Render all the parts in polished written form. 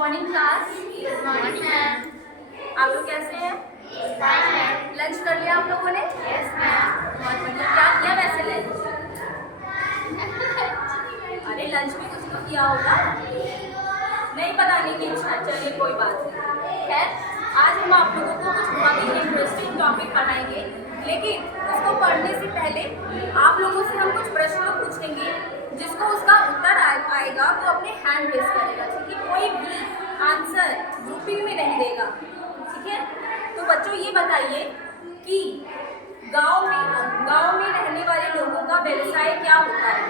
Morning class. Good morning ma'am. आप लोग कैसे हैं? Fine ma'am. लंच कर लिया आप लोगों ने? Yes ma'am. बहुत बढ़िया। क्या किया वैसे लंच? अरे लंच में कुछ तो किया होगा, नहीं बताने की इच्छा। चलिए कोई बात नहीं। खैर, आज हम आप लोगों को कुछ बहुत ही इंटरेस्टिंग टॉपिक पढ़ाएंगे, लेकिन उसको पढ़ने से पहले आप लोगों से हम कुछ प्रश्न पूछेंगे। जिसको उसका उत्तर आएगा वो अपने हैंड रेस करेगा, ठीक है? कोई भी आंसर ग्रुपिंग में नहीं देगा, ठीक है? तो बच्चों ये बताइए कि गांव में रहने वाले लोगों का व्यवसाय क्या होता है?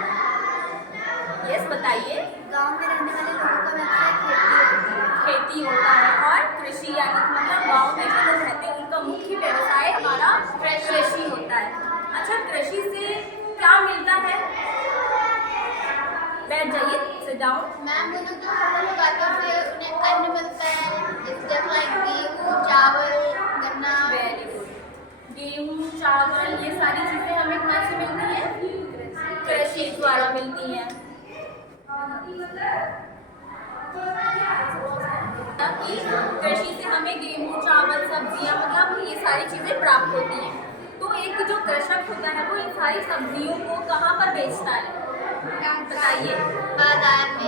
यस बताइए। गांव में रहने वाले लोगों का व्यवसाय खेती होता है और कृषि, यानी मतलब गांव में जो लोग रहते हैं उनका मुख्य व्यवसाय हमारा कृषि होता है। अच्छा, कृषि से क्या मिलता है? बैठ जाइए, सिट डाउन। मैम, वो लोग जो फसल उगाते हैं उन्हें अन्न मिलता है, जैसे लाइक गेहूँ, चावल, गन्ना। Very good. गेहूँ, चावल, ये सारी चीजें हमें कहाँ से मिलती हैं? कृषि द्वारा मिलती हैं। कि कृषि से हमें गेहूँ, चावल, सब्जियां, मतलब ये सारी चीजें प्राप्त होती हैं। तो एक जो कृषक होता है वो इन सारी सब्जियों को कहाँ पर बेचता है? बताइए।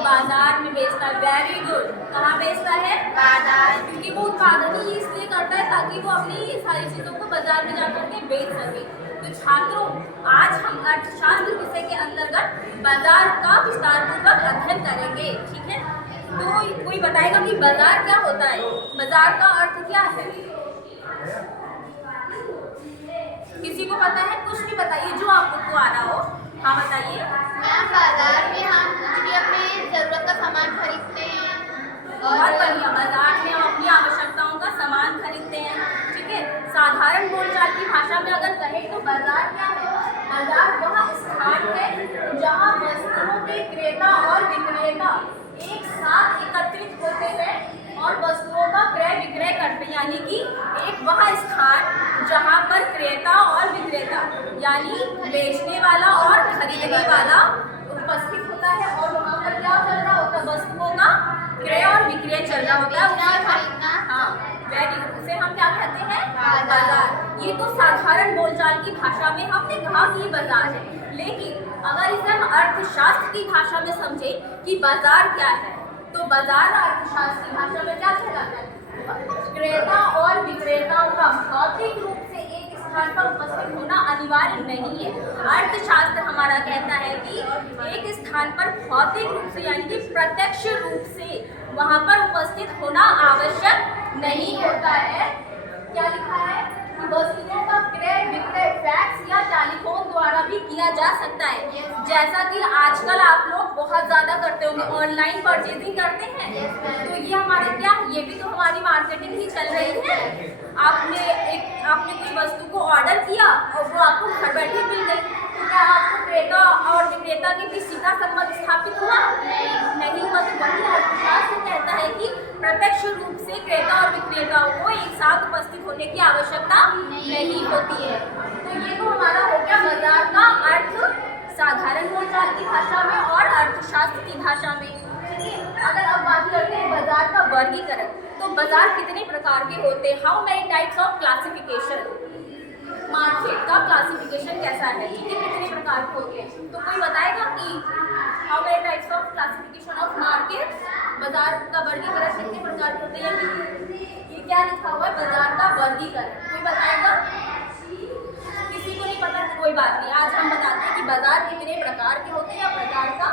बाजार में बेचता है। Very good. कहाँ बेचता है? बाजार। क्योंकि वो उत्पादन ही इसलिए करता है ताकि वो अपनी ये सारी चीजों को बाजार में जाकर के बेच सके। तो छात्रों, आज हम अर्थशास्त्र विषय के अंतर्गत बाजार का विस्तार पूर्वक अध्ययन करेंगे, ठीक है? तो कोई बताएगा कि बाजार क्या होता है? बाजार का अर्थ क्या है? किसी को पता है? कुछ भी बताइए जो आपको आ रहा हो। हाँ बताइए। मैम, बाजार में हम कुछ भी अपने जरूरत का सामान खरीदते हैं। बहुत बढ़िया। बाजार में हम अपनी आवश्यकताओं का सामान खरीदते हैं, ठीक है? साधारण बोलचाल की भाषा में अगर कहें तो बाजार क्या है? बाजार वह स्थान है जहाँ वस्तुओं के क्रेता और विक्रेता एक साथ एकत्रित होते हैं और वस्तुओं का क्रय विक्रय करते हैं। यानी कि एक वह स्थान जहाँ पर क्रेता और विक्रेता, यानी बेचने वाला और खरीदने वाला उपस्थित होता है और वहाँ पर क्या चल रहा होता है? वस्तुओं का क्रय और विक्रय चल रहा होता है। हाँ, वेरी गुड। उसे हम क्या कहते हैं? बाजार। ये तो साधारण बोलचाल की भाषा में हमने कहा कि बाजार है, लेकिन अगर इसे हम अर्थशास्त्र की भाषा में समझे कि बाजार क्या है, तो बाजार अर्थशास्त्र की भाषा में क्या कहलाता है? क्रेता और विक्रेताओं का भौतिक रूप से एक स्थान पर उपस्थित होना अनिवार्य नहीं है। अर्थशास्त्र हमारा कहता है कि एक स्थान पर भौतिक रूप से, यानी कि प्रत्यक्ष रूप से वहां पर उपस्थित होना आवश्यक नहीं होता है। क्या लिखा है? कि वस्तुओं का क्रय विक्रय फैक्स या टेलीफोन द्वारा भी किया जा सकता है। जैसा कि आजकल आप लोग बहुत ज्यादा करते होंगे, ऑनलाइन परचेजिंग करते हैं। तो ये हमारा क्या, ये भी तो हमारी मार्केटिंग ही चल रही है। आपने कोई वस्तु को ऑर्डर किया और वो आपको घर बैठे मिल गई, तो क्या आपको क्रेता और विक्रेता के बीच सीधा संबंध स्थापित हुआ? नहीं हुआ। तो वही अर्थशास्त्र कहता है कि प्रत्यक्ष रूप से क्रेता और विक्रेताओं को एक साथ उपस्थित होने की आवश्यकता नहीं होती है। तो ये तो हमारा हो गया बाजार का अर्थ साधारण बोलचाल की भाषा में और अर्थशास्त्र की भाषा में। अगर अब बात करते हैं बाजार का वर्गीकरण, तो बाजार कितने प्रकार के होते हैं? How many types of classification? Market का क्लासिफिकेशन कैसा है, ठीक है? कितने प्रकार के होते हैं? तो कोई बताएगा कि how many types of classification of market? बाजार का वर्गीकरण कितने प्रकार के होते हैं? ये क्या लिखा हुआ है? बाजार का वर्गीकरण। कोई बताएगा? किसी को नहीं पता, कोई बात नहीं। आज हम बताते हैं कि बाजार कितने प्रकार के होते हैं, बाजार का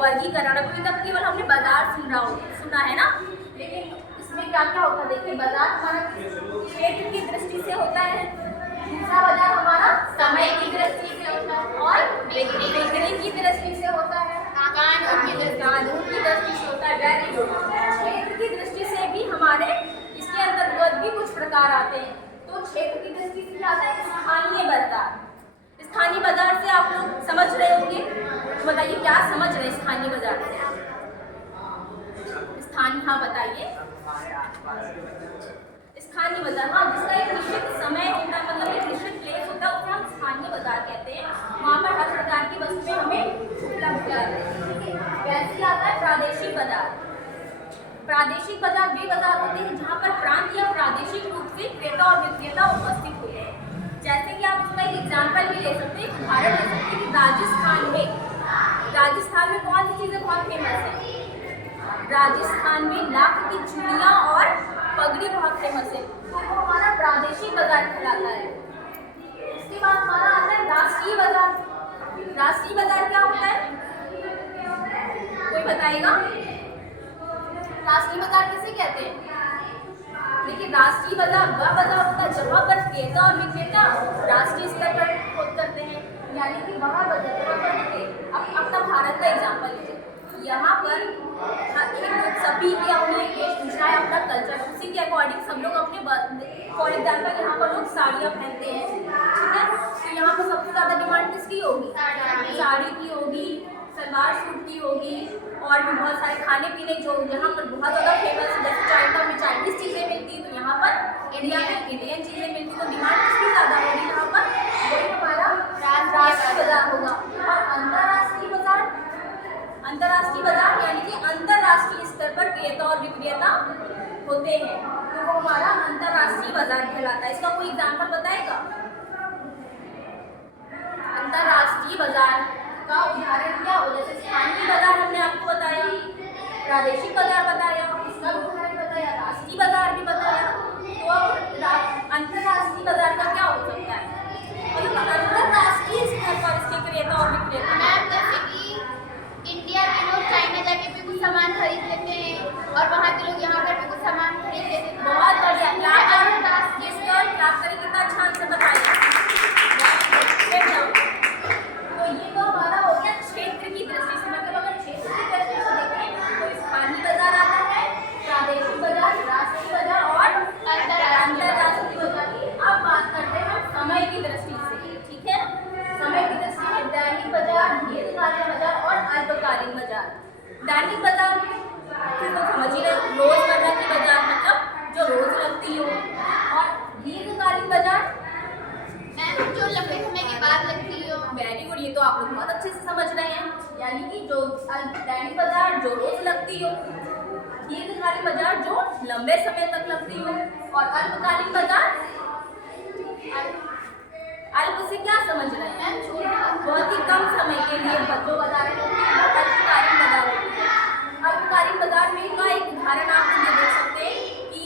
वर्गीकरण। अभी तक केवल हमने बाजार सुना है ना, लेकिन इसमें क्या क्या होता है? देखिए, बाजार हमारा क्षेत्र की दृष्टि से होता है। दूसरा बाजार हमारा समय की दृष्टि से होता है और बिक्री की दृष्टि से होता है, कानून की दृष्टि से होता है। Very good. क्षेत्र की दृष्टि से भी हमारे इसके अंतर्गत भी कुछ प्रकार आते हैं। तो क्षेत्र की दृष्टि से क्या आता है? स्थानीय बाजार। स्थानीय बाजार से आप लोग समझ रहे होंगे, तो बताइए क्या समझ रहे हैं स्थानीय बाजार से? स्थानीय, हाँ बताइए। स्थानीय बाजार, हाँ, जिसका एक निश्चित समय होता है, मतलब एक निश्चित प्लेस होता है, उसे हम स्थानीय बाजार कहते हैं। वहाँ पर हर प्रकार की वस्तुएं हमें उपलब्ध हो जाती है। वैसे आता है प्रादेशिक बाजार। प्रादेशिक बाजार वे बाजार होते हैं जहाँ पर प्रांत या प्रादेशिक रूप से क्रेता और विक्रेता उपस्थित होते हैं। जैसे कि आप इसका एक एग्जाम्पल भी ले सकते हैं, उदाहरण ले सकते हैं कि राजस्थान में कौन सी चीज़ें बहुत फेमस है। राजस्थान में लाख की चूड़ियाँ और पगड़ी बहुत फेमस है, तो वो हमारा प्रादेशिक बाजार कहलाता है। इसके बाद हमारा आता है राष्ट्रीय बाजार। राष्ट्रीय बाजार क्या होता है, कोई बताएगा? राष्ट्रीय बाजार किसे कहते हैं? देखिए, राष्ट्रीय बाजार वह बाजार होता है जहाँ पर क्रेता और विक्रेता राष्ट्रीय स्तर पर खोज करते हैं, यानी कि वहाँ बाजार अपना भारत का एग्जाम्पल लीजिए। यहाँ पर सभी के अपने वेशभूषा है, अपना कल्चर, उसी के अकॉर्डिंग सब लोग अपने फॉर एग्जाम्पल यहाँ पर लोग साड़ियाँ पहनते हैं, ठीक है। तो यहाँ पर सबसे ज़्यादा डिमांड किसकी होगी? साड़ी की होगी, सलवार सूट की होगी, और भी बहुत सारे खाने पीने जो यहाँ पर बहुत ज़्यादा फेमस है। जैसे चाइना में चाइनीज़ चीज़ें मिलती हैं, तो यहाँ पर इंडिया में इंडियन चीज़ें मिलती, तो डिमांड किसकी ज़्यादा होगी यहाँ पर? वही हमारा राष्ट्रीय बाजार होगा। और अंतर्राष्ट्रीय बाजार यानी कि अंतर्राष्ट्रीय स्तर पर क्रेता और विक्रेता होते हैं, तो वो हमारा अंतर्राष्ट्रीय बाजार कहलाता है। इसका कोई एग्जाम्पल बताएगा? अंतर्राष्ट्रीय बाजार का उदाहरण क्या हो? जैसे स्थानीय बाजार हमने आपको बताया, प्रादेशिक बाजार बताया, इसका उदाहरण बताया, राष्ट्रीय बाजार भी बताया। तो अंतर्राष्ट्रीय बाजार का क्या हो सकता है? मतलब अंतर्राष्ट्रीय स्तर पर इसके क्रेता और विक्रेता। मैम जैसे कि इंडिया के लोग चाइना जाके भी कुछ सामान खरीद लेते हैं और वहाँ के लोग यहाँ पर भी कुछ सामान खरीद लेते हैं। बहुत बढ़िया, क्लास करें, कितना अच्छा आंसर बताया। तो ये तो हमारा हो गया क्षेत्र की दृष्टि से, मतलब अगर क्षेत्र की दृष्टि से देखें तो स्थानीय बाजार आता है, प्रादेशिक बाजार, राष्ट्रीय बाजार और अंतर्राष्ट्रीय बाजार की। अब बात करते हैं हम समय की दृष्टि से, ठीक है। समय की दृष्टि में दैनिक बाजार, दीर्घकालीन बाजार और अल्पकालीन बाजार। दैनिक बाजार फिर तो समझ ही रहे, रोजमर्रा की बाजार मतलब जो रोज लगती हो। और दीर्घकालीन बाजार मैम जो लंबे समय के बाद लगती हो। वेरी गुड, ये तो आप लोग बहुत अच्छे से समझ रहे हैं। यानी कि जो दैनिक बाजार जो रोज लगती हो, दीर्घकालीन बाजार जो लंबे समय तक लगती हो, और अल्पकालीन बाजार अल्प से क्या समझ रहे हैं? बहुत ही कम समय के लिए जो बाजार होती है वो अल्पकालीन बाजार होती है। अल्पकालीन बाजार में का एक उदाहरण आप लोग देख सकते हैं कि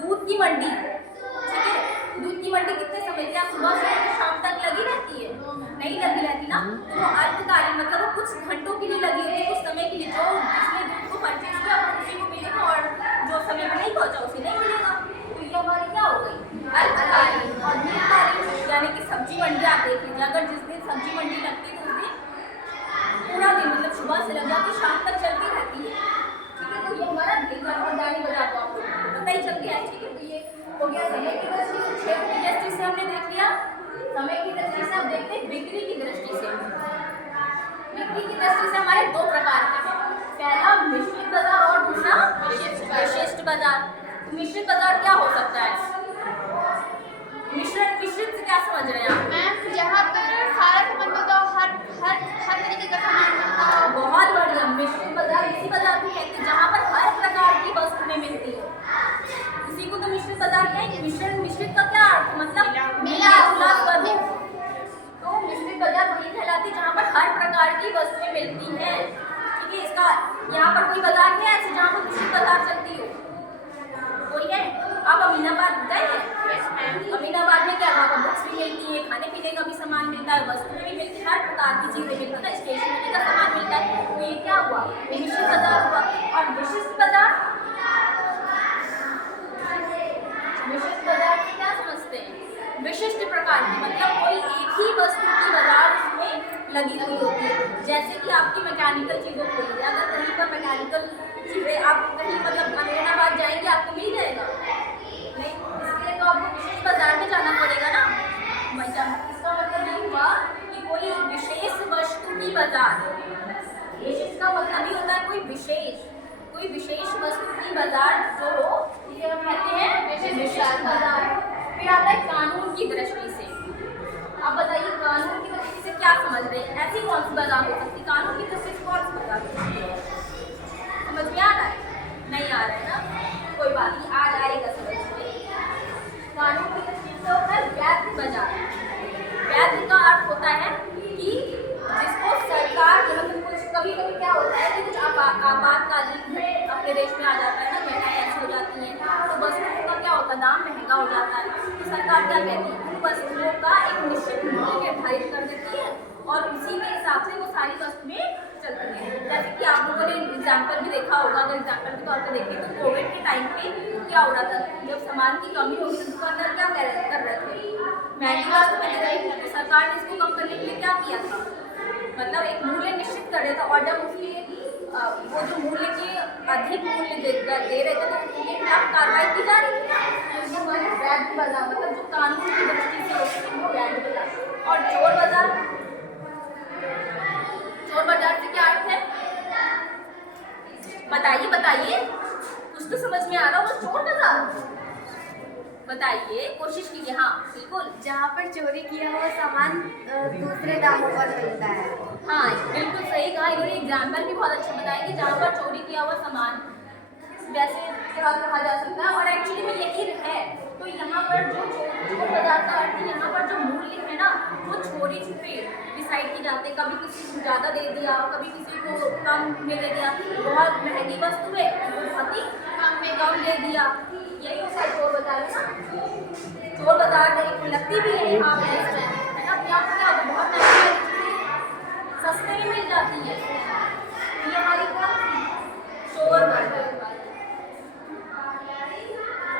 दूध की मंडी, ठीक है। दूध की मंडी कितने समय क्या सुबह से लेकर शाम तक लगी रहती है? नहीं लगी रहती ना। तो वो अल्पकालीन मतलब वो कुछ घंटों के लिए लगी होती है, कुछ समय के लिए। जो जिसने दूध को परचेज किया उसी को मिलेगा, और जो समय में नहीं पहुंचा उसे नहीं मिलेगा। तो ये हमारी क्या हो गई? अल्पकालीन। और दीर्घकालीन यानी कि सब्जी मंडी आप देख लीजिए, अगर जिस दिन सब्जी मंडी लगती है तो उस दिन पूरा दिन मतलब सुबह से लग जाती शाम तक चलती रहती है, ठीक है। तो ये हमारा दीर्घकालीन और दैनिक बाजार को आपको तो नहीं चलती है, ठीक है। तो ये हो गया समय की दृष्टि से, क्षेत्र की दृष्टि से हमने देख लिया। समय की दृष्टि से अब देखते हैं बिक्री की दृष्टि से। बिक्री की दृष्टि से हमारे दो प्रकार के हैं, पहला मिश्रित बाजार और दूसरा विशिष्ट बाजार। मिश्रित बाजार क्या हो सकता है? मिश्रित से क्या समझ रहे हैं आप? मैम जहाँ पर सारा सामान मिलता हो, हर तरीके का सामान मिलता हो। बहुत बढ़िया, मिश्रित बाजार इसी बाजार को कहते हैं जहाँ पर हर प्रकार की वस्तुएं मिलती है, इसी को तो मिश्रित बाजार कहेंगे। मिश्रित का क्या अर्थ? मतलब मिला जुला सब। तो मिश्रित बाजार वही कहलाती है जहाँ पर हर प्रकार की वस्तुएं मिलती हैं, ठीक है। इसका यहाँ पर कोई बाजार है ऐसे जहाँ पर मिश्रित बाजार चलती हो? कोई है? आप अमीनाबाद गए हैं? अमीनाबाद में क्या वहाँ पर बुक्स भी मिलती है, खाने पीने का भी सामान मिलता है, वस्तुएं भी मिलती है, हर प्रकार की चीजें मिलती है, स्टेशनरी का सामान मिलता है। तो ये क्या हुआ? मिश्रित बाजार हुआ। और विशिष्ट बाजार, विशिष्ट बाजार से क्या समझते हैं? विशिष्ट प्रकार की, मतलब कोई एक ही वस्तु की बाजार उसमें लगी हुई होती है। जैसे कि आपकी मैकेनिकल चीज़ों को लीजिए, अगर कहीं पर मैकेनिकल चीज़ें आप कहीं मतलब अमीनाबाद जाएंगे आपको मिल जाएगा नहीं, इसके लिए तो आपको विशिष्ट बाजार में जाना पड़ेगा ना। इसका मतलब ये हुआ कि कोई विशेष वस्तु की बाजार, विशिष्ट का मतलब ही होता है कोई विशेष वस्तु की बाजार जो हो, इसे हम कहते हैं विशिष्ट बाजार। फिर आता है कानून की दृष्टि से। आप बताइए कानून की दृष्टि से क्या समझ रहे हैं? ऐसी कौन सी बाजार हो सकती है? कानून की दृष्टि से कौन सी बाजार हो सकती है? समझ में आ रहा है? नहीं आ रहा है ना, कोई बात नहीं, आज आएगा समझ में। कानून की दृष्टि होता है वैध बाजार। वैध का अर्थ होता है कि जिसको सरकार, मतलब कुछ कभी कभी क्या होता है कि कुछ आपातकालीन अपने देश में आ जाता है ना, घटनाएं ऐसी हो जाती हैं, तो वस्तुओं का क्या होता है, दाम महंगा हो जाता है, तो सरकार क्या कहती है, उन वस्तुओं का एक निश्चित मूल्य निर्धारित कर देती है और उसी के हिसाब से वो सारी वस्तुएं चलती हैं। जैसे कि आप लोगों ने एग्जाम्पल भी देखा होगा, अगर एग्जाम्पल के तौर पर देखें तो कोविड के टाइम पे क्या हो रहा था, जब सामान की कमी होगी तो दुकानदार क्या कर रहे थे, महंगी वस्तु में दे रही थी, तो सरकार ने इसको कम करने के लिए क्या किया था, मतलब एक मूल्य निश्चित कर दिया था, और जब उसके वो जो मूल्य के अधिक मूल्य दे रहे थे तो उनके खिलाफ कार्रवाई की जा रही थी। तो ये हमारे वैध बाजार, मतलब जो कानून की दृष्टि से होती है वो वैध बाजार। और चोर बाजार, चोर बाजार से क्या अर्थ है, बताइए बताइए, कुछ तो समझ में आ रहा हो, चोर बाजार बताइए, कोशिश कीजिए। हाँ बिल्कुल, जहाँ पर चोरी किया हुआ सामान दूसरे दामों पर मिलता है। हाँ बिल्कुल सही कहा, इन्होंने एग्जाम्पल भी बहुत अच्छा बताया कि जहाँ पर चोरी किया हुआ सामान वैसे क्या कहा जा सकता है, और एक्चुअली में यही है। तो यहाँ पर जो चोर बाजार का अर्थ है, यहाँ पर जो मूल्य है ना वो चोरी छुपे डिसाइड की जाते हैं, कभी किसी को ज़्यादा दे दिया, कभी किसी को कम में दे दिया, बहुत महंगी वस्तु है वो बहुत ही कम दे दिया, यही होता है चोर बाजार है ना। चोर बाजार एक लगती भी है यहाँ पे, है ना, यहाँ पर क्या बहुत महंगी सस्ते में मिल जाती है, ये हमारी